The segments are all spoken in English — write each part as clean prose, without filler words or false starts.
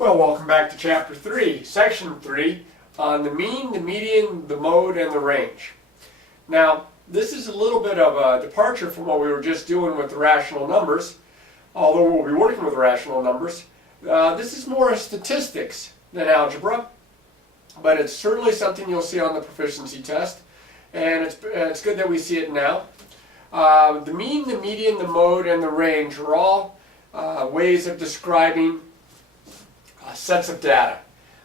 Well, welcome back to Chapter 3, Section 3, on the mean, the median, the mode, and the range. Now, this is a little bit of a departure from what we were just doing with the rational numbers, although we'll be working with rational numbers. This is more statistics than algebra, but it's certainly something you'll see on the proficiency test, and it's good that we see it now. The mean, the median, the mode, and the range are all ways of describing sets of data.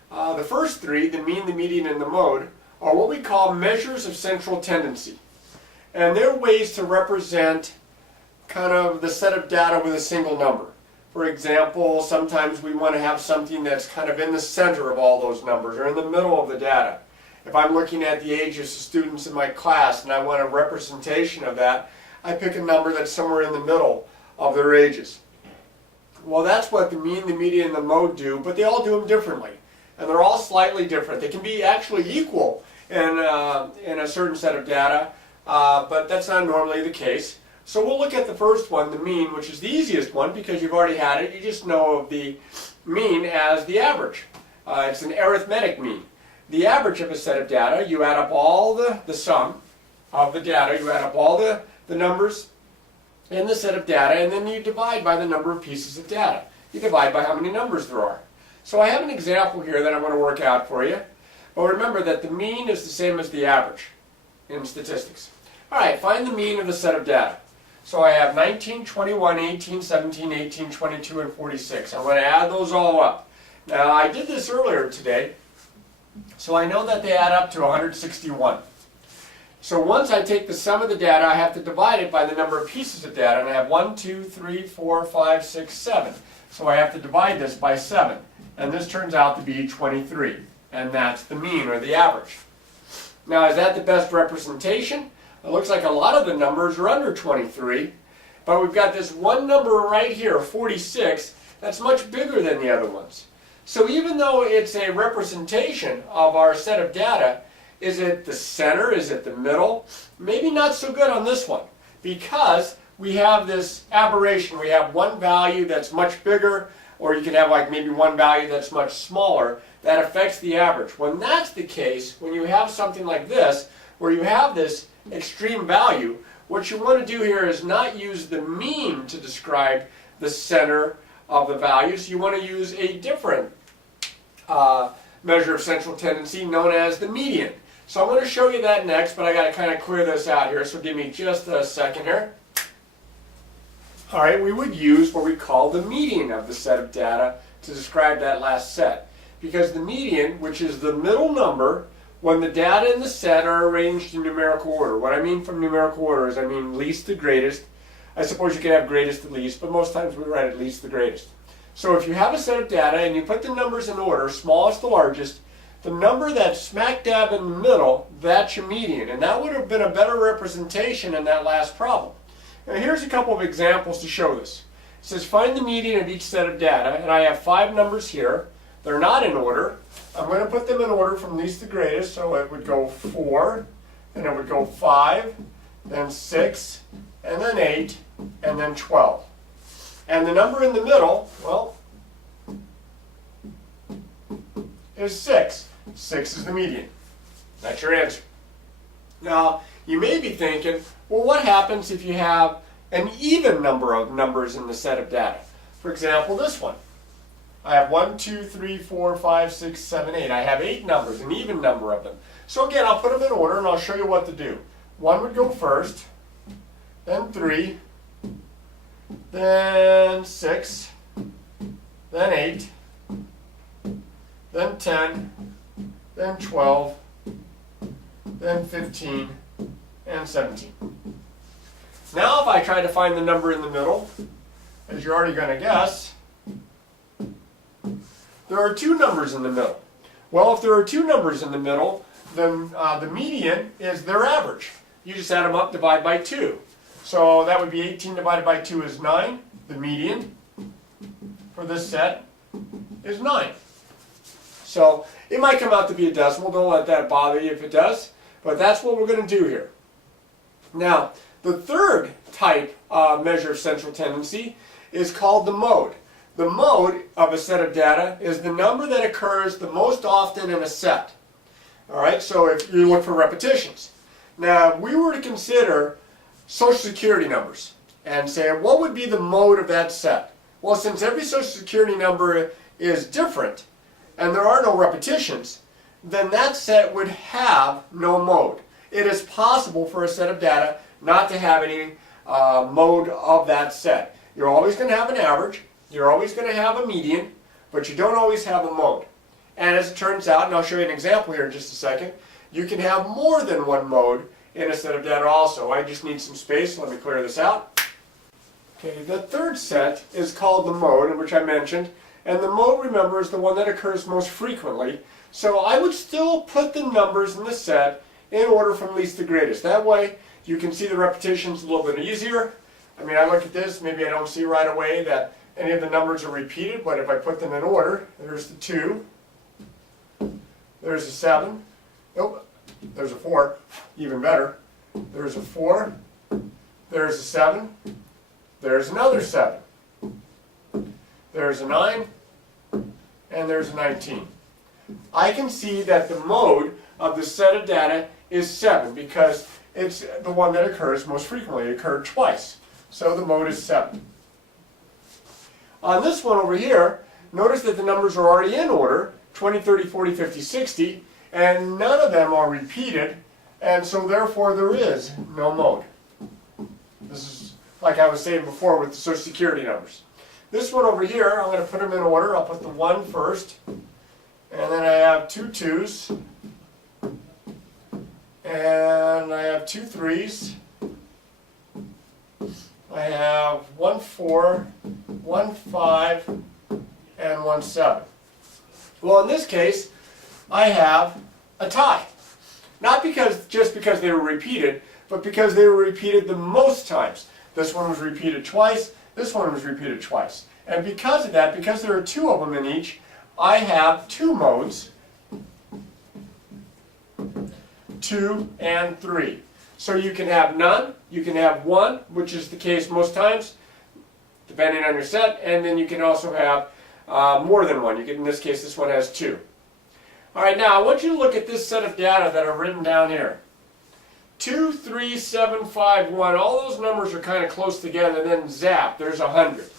The first three, the mean, the median, and the mode, are what we call measures of central tendency. And they're ways to represent kind of the set of data with a single number. For example, sometimes we want to have something that's kind of in the center of all those numbers or in the middle of the data. If I'm looking at the ages of students in my class and I want a representation of that, I pick a number that's somewhere in the middle of their ages. Well, that's what the mean, the median, and the mode do, but they all do them differently. And they're all slightly different. They can be actually equal in a certain set of data, but that's not normally the case. So we'll look at the first one, the mean, which is the easiest one because you've already had it. You just know of the mean as the average. It's an arithmetic mean. The average of a set of data, you add up all the sum of the data, you add up all the numbers in the set of data, and then you divide by the number of pieces of data. You divide by how many numbers there are. So I have an example here that I'm going to work out for you. But remember that the mean is the same as the average in statistics. All right, find the mean of the set of data. So I have 19, 21, 18, 17, 18, 22, and 46. I'm going to add those all up. Now, I did this earlier today, so I know that they add up to 161. So once I take the sum of the data, I have to divide it by the number of pieces of data. And I have 1, 2, 3, 4, 5, 6, 7. So I have to divide this by 7. And this turns out to be 23. And that's the mean, or the average. Now, is that the best representation? It looks like a lot of the numbers are under 23. But we've got this one number right here, 46, that's much bigger than the other ones. So even though it's a representation of our set of data, is it the center? Is it the middle? Maybe not so good on this one because we have this aberration. We have one value that's much bigger, or you can have like maybe one value that's much smaller that affects the average. When that's the case, when you have something like this, where you have this extreme value, what you want to do here is not use the mean to describe the center of the values. You want to use a different measure of central tendency known as the median. So I'm going to show you that next, but I got to kind of clear this out here, so give me just a second here. All right, we would use what we call the median of the set of data to describe that last set. Because the median, which is the middle number, when the data in the set are arranged in numerical order. What I mean from numerical order is I mean least to greatest. I suppose you could have greatest to least, but most times we write at least to greatest. So if you have a set of data and you put the numbers in order, smallest to largest, the number that's smack dab in the middle, that's your median. And that would have been a better representation in that last problem. Now here's a couple of examples to show this. It says find the median of each set of data, and I have 5 numbers here. They're not in order. I'm going to put them in order from least to greatest, so it would go 4, then it would go 5, then 6, and then 8, and then 12. And the number in the middle, well, is 6. 6 is the median. That's your answer. Now, you may be thinking, well, what happens if you have an even number of numbers in the set of data? For example, this one. I have 1, 2, 3, 4, 5, 6, 7, 8. I have 8 numbers, an even number of them. So again, I'll put them in order and I'll show you what to do. 1 would go first, then 3, then 6, then 8, then 10, then 12, then 15, and 17. Now if I try to find the number in the middle, as you're already going to guess, there are 2 numbers in the middle. Well, if there are 2 numbers in the middle, then the median is their average. You just add them up, divide by 2. So that would be 18 divided by 2 is 9. The median for this set is 9. So it might come out to be a decimal. Don't let that bother you if it does. But that's what we're going to do here. Now, the third type of measure of central tendency is called the mode. The mode of a set of data is the number that occurs the most often in a set. All right, so if you look for repetitions. Now, if we were to consider Social Security numbers and say, what would be the mode of that set? Well, since every Social Security number is different and there are no repetitions, then that set would have no mode. It is possible for a set of data not to have any mode of that set. You're always going to have an average, you're always going to have a median, but you don't always have a mode. And as it turns out, and I'll show you an example here in just a second, you can have more than one mode in a set of data also. I just need some space, let me clear this out. Okay, the third set is called the mode, which I mentioned, and the mode, remember, is the one that occurs most frequently. So I would still put the numbers in the set in order from least to greatest. That way you can see the repetitions a little bit easier. I mean, I look at this, maybe I don't see right away that any of the numbers are repeated, but if I put them in order, there's the 2, there's a 7, oh, there's a 4, even better, there's a 4, there's a 7, there's another 7, there's a 9, and there's a 19. I can see that the mode of the set of data is 7 because it's the one that occurs most frequently. It occurred twice. So the mode is 7. On this one over here, notice that the numbers are already in order, 20, 30, 40, 50, 60, and none of them are repeated, and so therefore there is no mode. This is like I was saying before with the Social Security numbers. This one over here, I'm going to put them in order. I'll put the 1 first. And then I have 2 2s, and I have 2 3s, I have 1 4, 1 5, and 1 7. Well, in this case, I have a tie. Not just because they were repeated, but because they were repeated the most times. This one was repeated twice, this one was repeated twice. And because of that, because there are 2 of them in each, I have 2 modes, 2 and 3. So you can have none, you can have 1, which is the case most times, depending on your set, and then you can also have more than 1. You can, in this case, this one has 2. All right, now I want you to look at this set of data that are written down here. 2, 3, 7, 5, 1, all those numbers are kind of close together, and then zap, there's 100.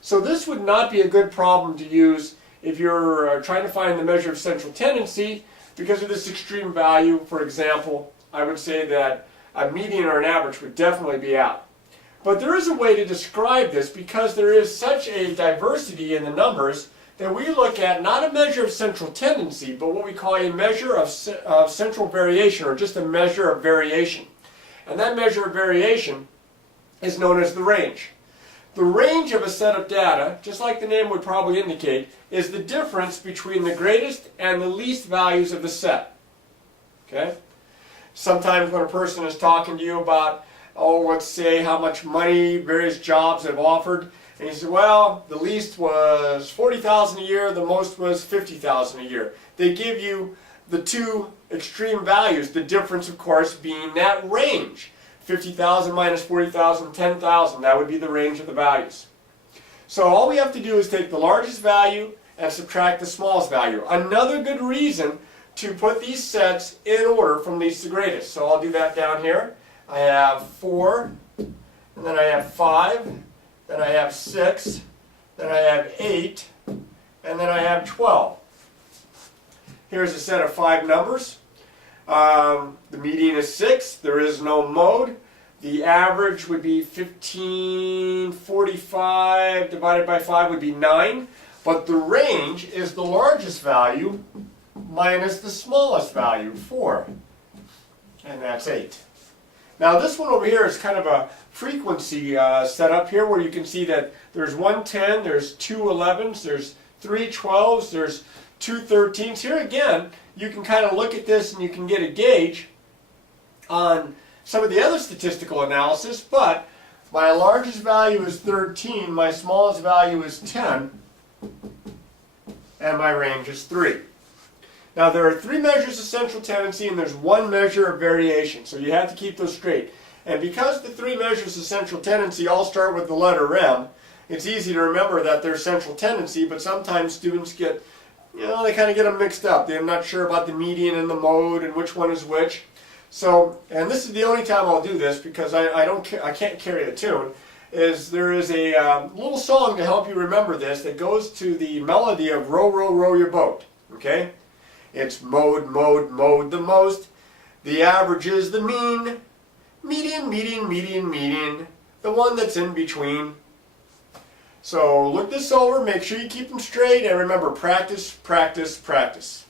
So this would not be a good problem to use if you're trying to find the measure of central tendency. Because of this extreme value, for example, I would say that a median or an average would definitely be out. But there is a way to describe this because there is such a diversity in the numbers that we look at not a measure of central tendency, but what we call a measure of central variation, or just a measure of variation. And that measure of variation is known as the range. The range of a set of data, just like the name would probably indicate, is the difference between the greatest and the least values of the set. Okay? Sometimes when a person is talking to you about, oh, let's say how much money various jobs have offered, and you say, well, the least was $40,000 a year, the most was $50,000 a year. They give you the 2 extreme values, the difference, of course, being that range. 50,000 minus 40,000, 10,000, that would be the range of the values. So all we have to do is take the largest value and subtract the smallest value. Another good reason to put these sets in order from least to greatest. So I'll do that down here. I have 4, and then I have 5, then I have 6, then I have 8, and then I have 12. Here's a set of 5 numbers. The median is 6. There is no mode. The average would be 1545 divided by 5 would be 9. But the range is the largest value minus the smallest value, 4. And that's 8. Now this one over here is kind of a frequency setup here where you can see that there's 1 10, there's 2 11s, there's 3 12s, there's 2 13s. Here again, you can kind of look at this and you can get a gauge on some of the other statistical analysis, but my largest value is 13, my smallest value is 10, and my range is 3. Now there are 3 measures of central tendency and there's 1 measure of variation, so you have to keep those straight. And because the 3 measures of central tendency all start with the letter M, it's easy to remember that there's central tendency, but sometimes students get, they kind of get them mixed up. They're not sure about the median and the mode and which one is which. So, and this is the only time I'll do this because I can't carry the tune, is there is a little song to help you remember this that goes to the melody of Row, Row, Row Your Boat, okay? It's mode, mode, mode the most, the average is the mean, median, median, median, median, the one that's in between. So look this over, make sure you keep them straight, and remember, practice, practice, practice.